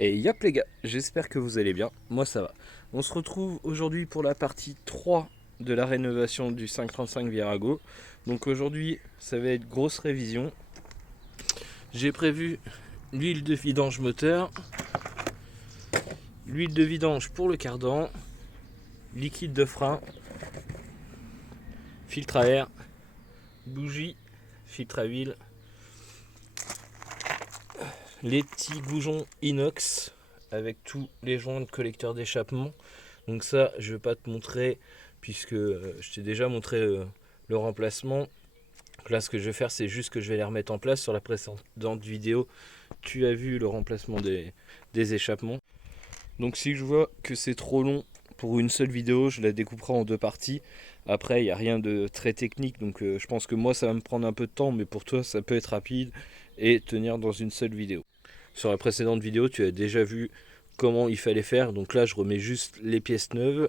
Et yop les gars, j'espère que vous allez bien, moi ça va. On se retrouve aujourd'hui pour la partie 3 de la rénovation du 535 Virago. Donc aujourd'hui ça va être grosse révision. J'ai prévu l'huile de vidange moteur, l'huile de vidange pour le cardan, liquide de frein, filtre à air, bougie, filtre à huile, les petits goujons inox avec tous les joints de collecteur d'échappement. Donc ça je vais pas te montrer puisque je t'ai déjà montré le remplacement. Donc là ce que je vais faire c'est juste que je vais les remettre en place. Sur la précédente vidéo tu as vu le remplacement des échappements. Donc si je vois que c'est trop long pour une seule vidéo, je la découperai en deux parties. Après il n'y a rien de très technique, donc je pense que moi ça va me prendre un peu de temps, mais pour toi ça peut être rapide et tenir dans une seule vidéo. Sur la précédente vidéo tu as déjà vu comment il fallait faire, donc là je remets juste les pièces neuves,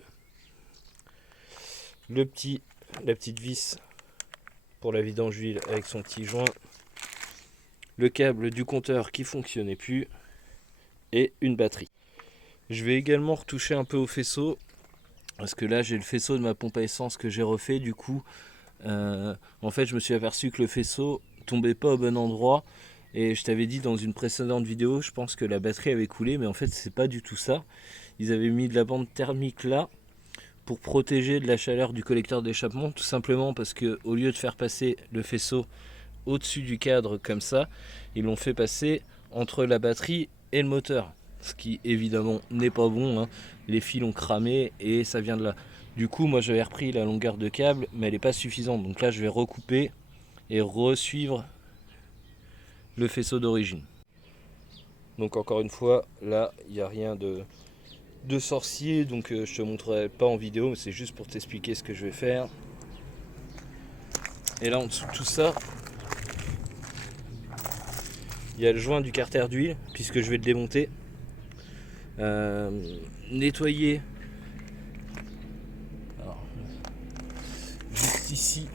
la petite vis pour la vidange d'huile avec son petit joint, le câble du compteur qui fonctionnait plus et une batterie. Je vais également retoucher un peu au faisceau parce que là j'ai le faisceau de ma pompe à essence que j'ai refait. Du coup en fait je me suis aperçu que le faisceau tombait pas au bon endroit et je t'avais dit dans une précédente vidéo, je pense que la batterie avait coulé, mais en fait c'est pas du tout ça. Ils avaient mis de la bande thermique là pour protéger de la chaleur du collecteur d'échappement, tout simplement parce que au lieu de faire passer le faisceau au-dessus du cadre comme ça, ils l'ont fait passer entre la batterie et le moteur, ce qui évidemment n'est pas bon, hein. Les fils ont cramé et ça vient de là. Du coup moi j'avais repris la longueur de câble, mais elle n'est pas suffisante, donc là je vais recouper et resuivre le faisceau d'origine. Donc encore une fois, là il n'y a rien de sorcier, donc je te montrerai pas en vidéo, mais c'est juste pour t'expliquer ce que je vais faire. Et là en dessous de tout ça, il y a le joint du carter d'huile, puisque je vais le démonter. Nettoyer. Alors, juste ici,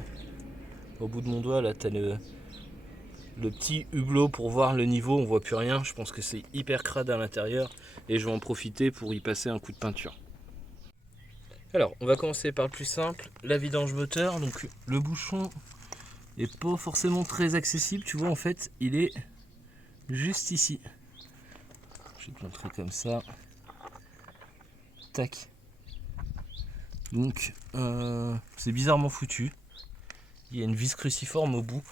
au bout de mon doigt, là, tu as le petit hublot pour voir le niveau. On voit plus rien. Je pense que c'est hyper crade à l'intérieur. Et je vais en profiter pour y passer un coup de peinture. Alors, on va commencer par le plus simple, la vidange moteur. Donc, le bouchon est pas forcément très accessible. Tu vois, en fait, il est juste ici. Je vais te montrer comme ça. Tac. Donc c'est bizarrement foutu. Il y a une vis cruciforme au bout.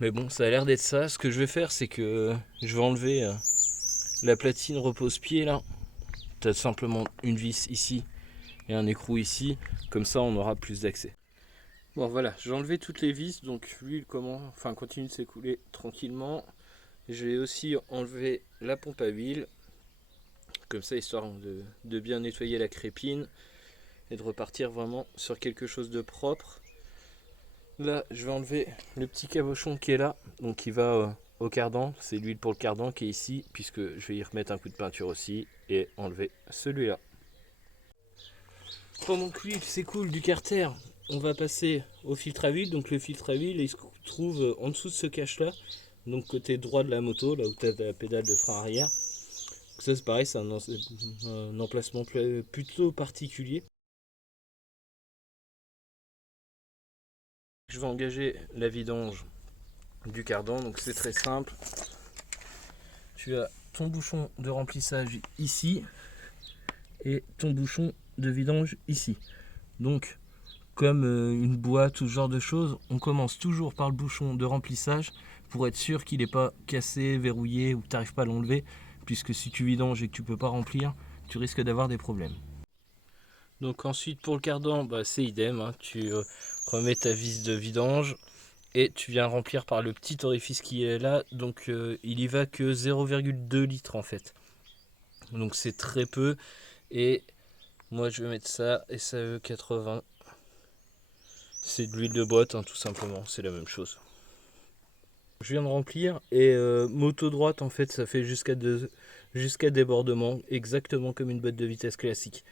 Mais bon, ça a l'air d'être ça. Ce que je vais faire, c'est que je vais enlever la platine repose-pied là. Tu as simplement une vis ici et un écrou ici. Comme ça, on aura plus d'accès. Bon voilà, j'ai enlevé toutes les vis. Donc l'huile continue de s'écouler tranquillement. J'ai aussi enlevé la pompe à huile. Comme ça, histoire de bien nettoyer la crépine et de repartir vraiment sur quelque chose de propre. Là je vais enlever le petit cabochon qui est là, donc qui va au cardan. C'est l'huile pour le cardan qui est ici, puisque je vais y remettre un coup de peinture aussi et enlever celui-là. Pendant que l'huile s'écoule du carter, on va passer au filtre à huile. Donc le filtre à huile il se trouve en dessous de ce cache là, donc côté droit de la moto, là où tu as la pédale de frein arrière. Donc ça c'est pareil, c'est un emplacement plutôt particulier. Je vais engager la vidange du cardan, donc c'est très simple. Tu as ton bouchon de remplissage ici et ton bouchon de vidange ici. Donc comme une boîte ou ce genre de choses, on commence toujours par le bouchon de remplissage pour être sûr qu'il n'est pas cassé, verrouillé ou que tu n'arrives pas à l'enlever, puisque si tu vidanges et que tu ne peux pas remplir, tu risques d'avoir des problèmes. Donc ensuite pour le cardan, c'est idem, hein. Tu remets ta vis de vidange et tu viens remplir par le petit orifice qui est là. Donc il y va que 0,2 litres en fait. Donc c'est très peu. Et moi je vais mettre ça, SAE 80. C'est de l'huile de boîte, hein, tout simplement, c'est la même chose. Je viens de remplir et moto droite en fait ça fait jusqu'à débordement, exactement comme une boîte de vitesse classique.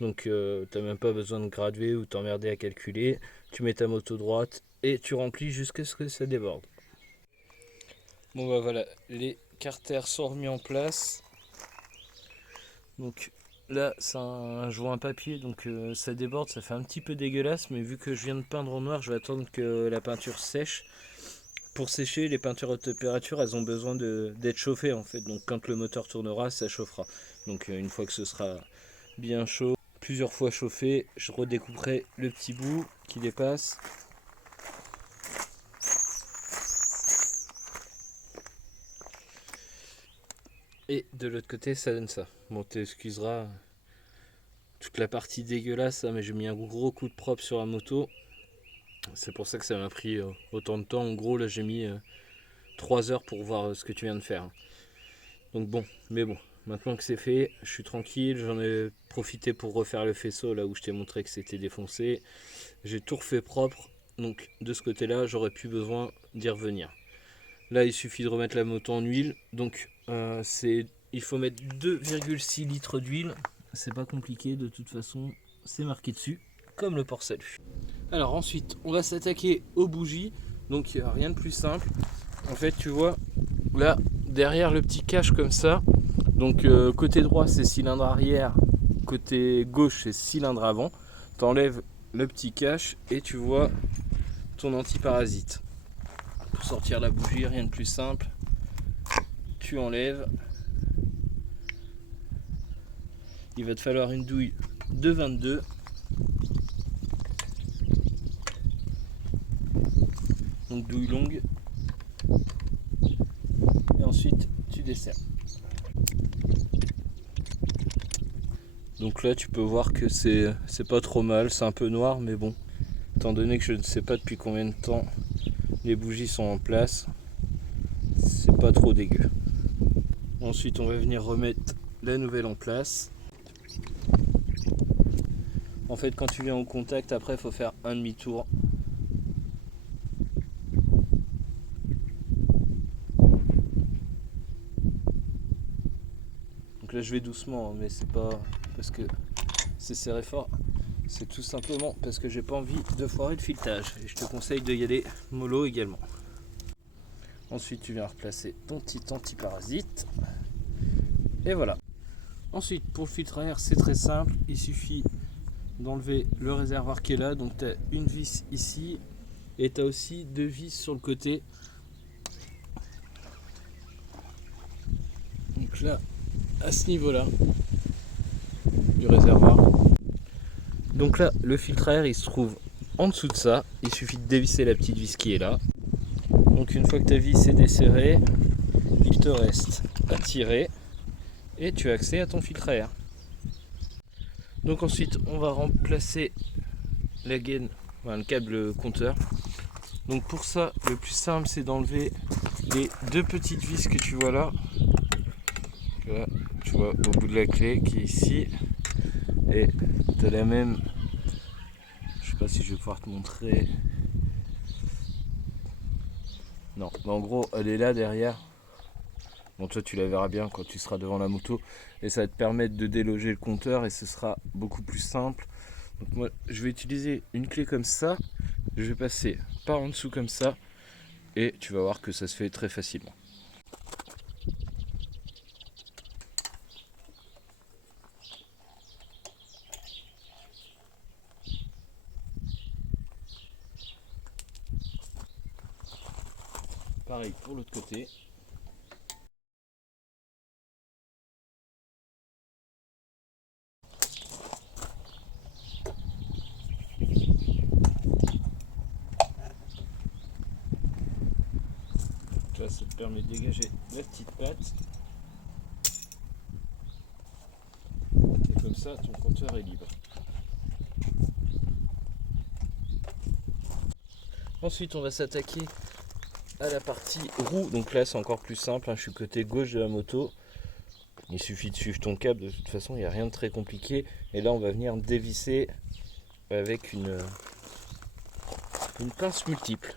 Donc t'as même pas besoin de graduer ou t'emmerder à calculer. Tu mets ta moto droite et tu remplis jusqu'à ce que ça déborde. Bon voilà, les carter sont remis en place. Donc là c'est un joint papier, donc ça déborde, ça fait un petit peu dégueulasse, mais vu que je viens de peindre en noir, je vais attendre que la peinture sèche. Pour sécher, les peintures à haute température, elles ont besoin d'être chauffées en fait, donc quand le moteur tournera, ça chauffera. Donc une fois que ce sera bien chaud, plusieurs fois chauffé, je redécouperai le petit bout qui dépasse. Et de l'autre côté, ça donne ça. Bon, tu excuseras toute la partie dégueulasse, mais j'ai mis un gros coup de propre sur la moto. C'est pour ça que ça m'a pris autant de temps. En gros, là, j'ai mis 3 heures pour voir ce que tu viens de faire. Donc bon, mais bon, maintenant que c'est fait, je suis tranquille. J'en ai profité pour refaire le faisceau là où je t'ai montré que c'était défoncé. J'ai tout refait propre. Donc de ce côté-là, j'aurais plus besoin d'y revenir. Là, il suffit de remettre la moto en huile. Donc il faut mettre 2,6 litres d'huile. C'est pas compliqué, de toute façon, c'est marqué dessus, comme le port salut. Alors ensuite, on va s'attaquer aux bougies. Donc il n'y a rien de plus simple. En fait, tu vois, là, derrière le petit cache comme ça, donc côté droit, c'est cylindre arrière, côté gauche, c'est cylindre avant. T'enlèves le petit cache et tu vois ton antiparasite. Pour sortir la bougie, rien de plus simple. Tu enlèves. Il va te falloir une douille de 22. Donc douille longue. Et ensuite, tu desserres. Donc là, tu peux voir que c'est pas trop mal. C'est un peu noir, mais bon. Étant donné que je ne sais pas depuis combien de temps les bougies sont en place, c'est pas trop dégueu. Ensuite, on va venir remettre la nouvelle en place. En fait, quand tu viens au contact, après, il faut faire un demi-tour. Donc là, je vais doucement, mais c'est pas parce que c'est serré fort. C'est tout simplement parce que j'ai pas envie de foirer le filetage. Et je te conseille de y aller mollo également. Ensuite, tu viens replacer ton petit antiparasite. Et voilà. Ensuite, pour le filtre à air, c'est très simple. Il suffit d'enlever le réservoir qui est là. Donc tu as une vis ici et tu as aussi 2 vis sur le côté. Donc là, à ce niveau-là du réservoir. Donc là, le filtre à air, il se trouve en dessous de ça. Il suffit de dévisser la petite vis qui est là. Donc une fois que ta vis est desserrée, il te reste à tirer et tu as accès à ton filtre à air. Donc ensuite, on va remplacer la gaine, enfin, le câble compteur. Donc pour ça, le plus simple, c'est d'enlever les 2 petites vis que tu vois là. Là, tu vois, au bout de la clé qui est ici. Et tu as la même, je sais pas si je vais pouvoir te montrer. Non, mais en gros, elle est là derrière. Bon, toi, tu la verras bien quand tu seras devant la moto. Et ça va te permettre de déloger le compteur et ce sera beaucoup plus simple. Donc moi, je vais utiliser une clé comme ça. Je vais passer par en dessous comme ça. Et tu vas voir que ça se fait très facilement. Pareil pour l'autre côté. Là, ça te permet de dégager la petite patte. Et comme ça, ton compteur est libre. Ensuite, on va s'attaquer à la partie roue. Donc là, c'est encore plus simple. Je suis côté gauche de la moto. Il suffit de suivre ton câble. De toute façon, il n'y a rien de très compliqué. Et là, on va venir dévisser avec une pince multiple.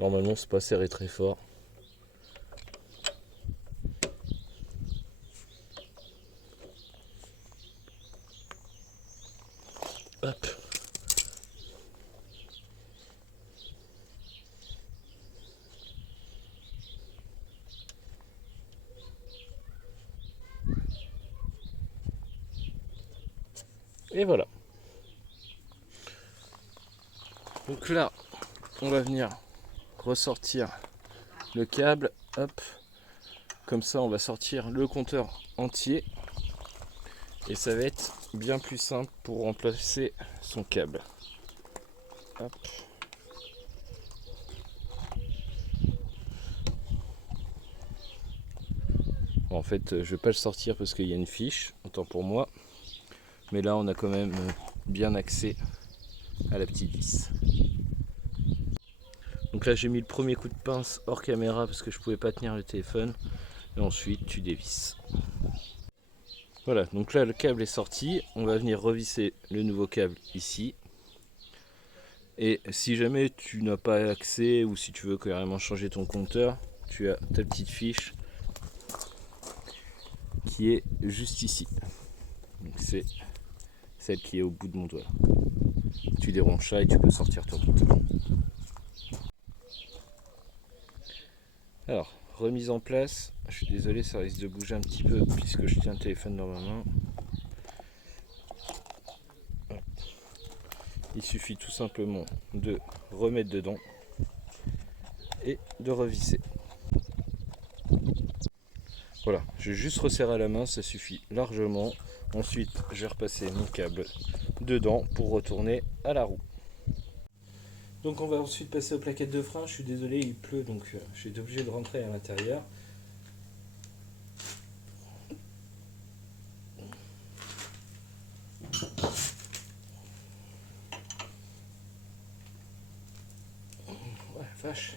Normalement, c'est pas serré très fort. Hop. Et voilà. Donc là, on va venir ressortir le câble, hop, comme ça on va sortir le compteur entier et ça va être bien plus simple pour remplacer son câble. Hop. Bon, en fait, je vais pas le sortir parce qu'il y a une fiche, autant pour moi, mais là on a quand même bien accès à la petite vis. Donc là j'ai mis le premier coup de pince hors caméra parce que je pouvais pas tenir le téléphone. Et ensuite tu dévisses. Voilà, donc là le câble est sorti. On va venir revisser le nouveau câble ici. Et si jamais tu n'as pas accès ou si tu veux carrément changer ton compteur, tu as ta petite fiche qui est juste ici. Donc c'est celle qui est au bout de mon doigt. Tu déranges ça et tu peux sortir ton compteur. Alors, remise en place. Je suis désolé, ça risque de bouger un petit peu puisque je tiens le téléphone dans ma main. Il suffit tout simplement de remettre dedans et de revisser. Voilà, je vais juste resserrer à la main, ça suffit largement. Ensuite, je vais repasser mon câble dedans pour retourner à la roue. Donc on va ensuite passer aux plaquettes de frein. Je suis désolé, il pleut, donc je suis obligé de rentrer à l'intérieur. Ouais, vache.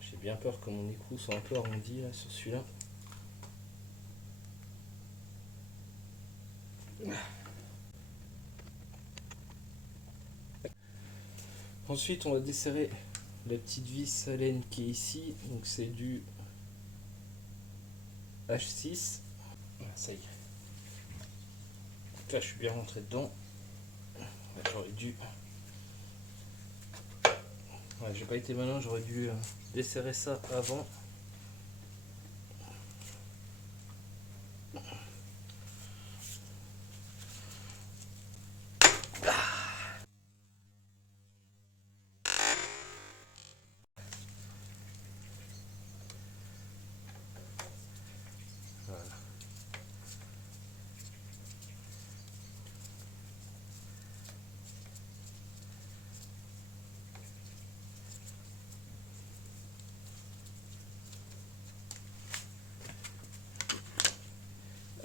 J'ai bien peur que mon écrou soit un peu arrondi là sur celui-là. Ensuite, on va desserrer la petite vis à laine qui est ici. Donc c'est du H6. Ça y est. Donc là, je suis bien rentré dedans. J'aurais dû. Ouais, j'ai pas été malin, j'aurais dû desserrer ça avant. Voilà.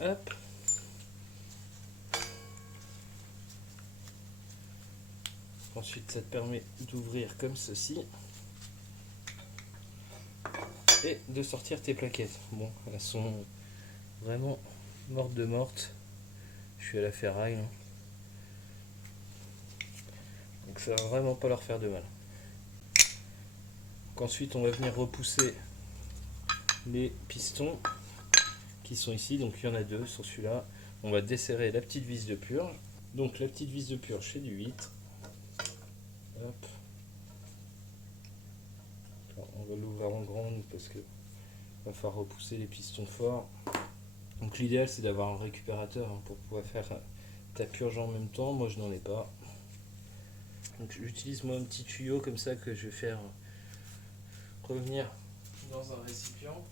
Hop. Ensuite, ça te permet d'ouvrir comme ceci et de sortir tes plaquettes. Bon, elles sont vraiment mortes de mortes. Je suis à la ferraille, hein. Donc ça va vraiment pas leur faire de mal. Donc ensuite, on va venir repousser les pistons qui sont ici. Donc il y en a deux sur celui-là. On va desserrer la petite vis de purge. Donc la petite vis de purge, c'est du 8. Hop. Alors, on va l'ouvrir en grand parce que va falloir repousser les pistons forts. Donc l'idéal c'est d'avoir un récupérateur pour pouvoir faire ta purge en même temps. Moi je n'en ai pas. Donc j'utilise moi un petit tuyau comme ça que je vais faire revenir dans un récipient.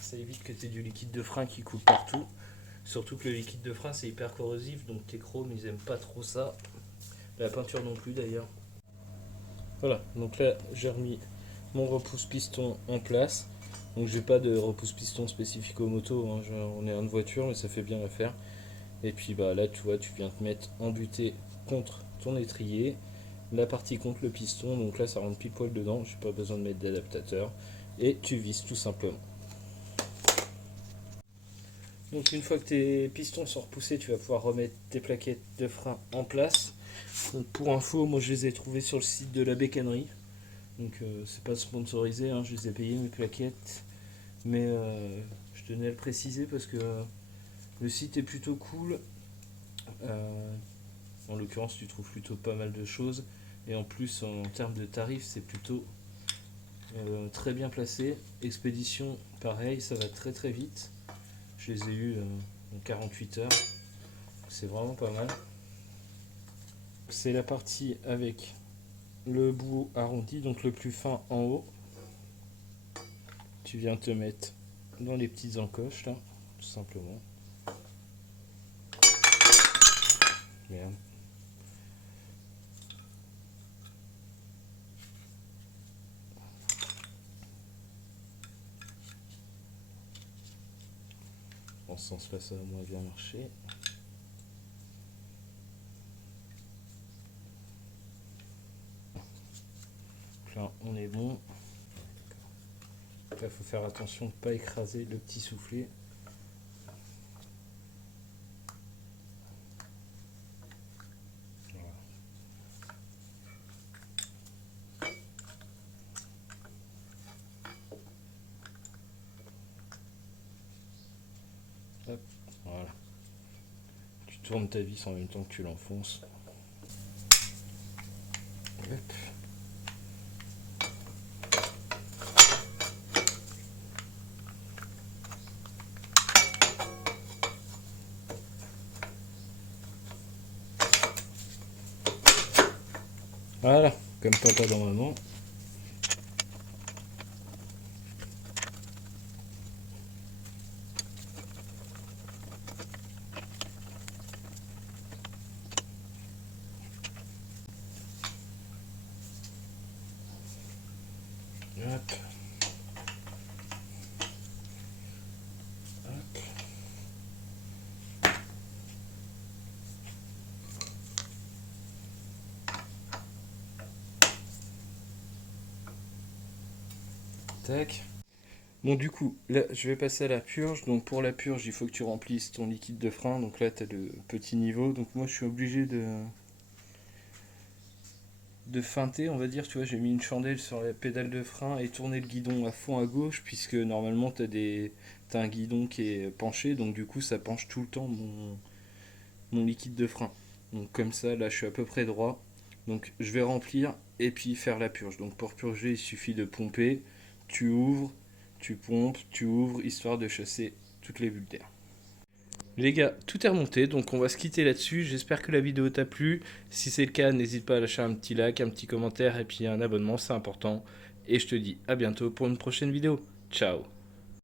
Ça évite que tu aies du liquide de frein qui coule partout. Surtout que le liquide de frein c'est hyper corrosif, donc tes chromes ils aiment pas trop ça. La peinture non plus d'ailleurs. Voilà, donc là j'ai remis mon repousse piston en place. Donc j'ai pas de repousse piston spécifique aux motos, hein. On est en voiture mais ça fait bien l'affaire. Et puis bah là tu vois, tu viens te mettre embuté contre ton étrier, la partie contre le piston, donc là ça rentre pile poil dedans, j'ai pas besoin de mettre d'adaptateur. Et tu visses tout simplement. Donc une fois que tes pistons sont repoussés, tu vas pouvoir remettre tes plaquettes de frein en place. Donc pour info, moi je les ai trouvées sur le site de la bécannerie. Donc c'est pas sponsorisé, hein, je les ai payées mes plaquettes. Mais je tenais à le préciser parce que Le site est plutôt cool. En l'occurrence, tu trouves plutôt pas mal de choses. Et en plus, en termes de tarifs, c'est plutôt très bien placé. Expédition, pareil, ça va très très vite. Je les ai eus en 48 heures. C'est vraiment pas mal. C'est la partie avec le bout arrondi, donc le plus fin en haut. Tu viens te mettre dans les petites encoches là, tout simplement. Merde. En ce sens là, ça va moins bien marcher. Là, on est bon. Là, il faut faire attention de ne pas écraser le petit soufflet. Voilà. Hop, voilà. Tu tournes ta vis en même temps que tu l'enfonces. Hop. Voilà, comme papa dans maman. Hop. Hop. Tac. Bon, du coup, là, je vais passer à la purge. Donc, pour la purge, il faut que tu remplisses ton liquide de frein. Donc là, tu as le petit niveau. Donc, moi, je suis obligé de feinter, on va dire. Tu vois, j'ai mis une chandelle sur la pédale de frein et tourner le guidon à fond à gauche, puisque normalement, t'as un guidon qui est penché. Donc, du coup, ça penche tout le temps mon liquide de frein. Donc, comme ça, là, je suis à peu près droit. Donc, je vais remplir et puis faire la purge. Donc, pour purger, il suffit de pomper. Tu ouvres, tu pompes, tu ouvres, histoire de chasser toutes les bulles d'air. Les gars, tout est remonté, donc on va se quitter là-dessus. J'espère que la vidéo t'a plu. Si c'est le cas, n'hésite pas à lâcher un petit like, un petit commentaire et puis un abonnement, c'est important. Et je te dis à bientôt pour une prochaine vidéo. Ciao.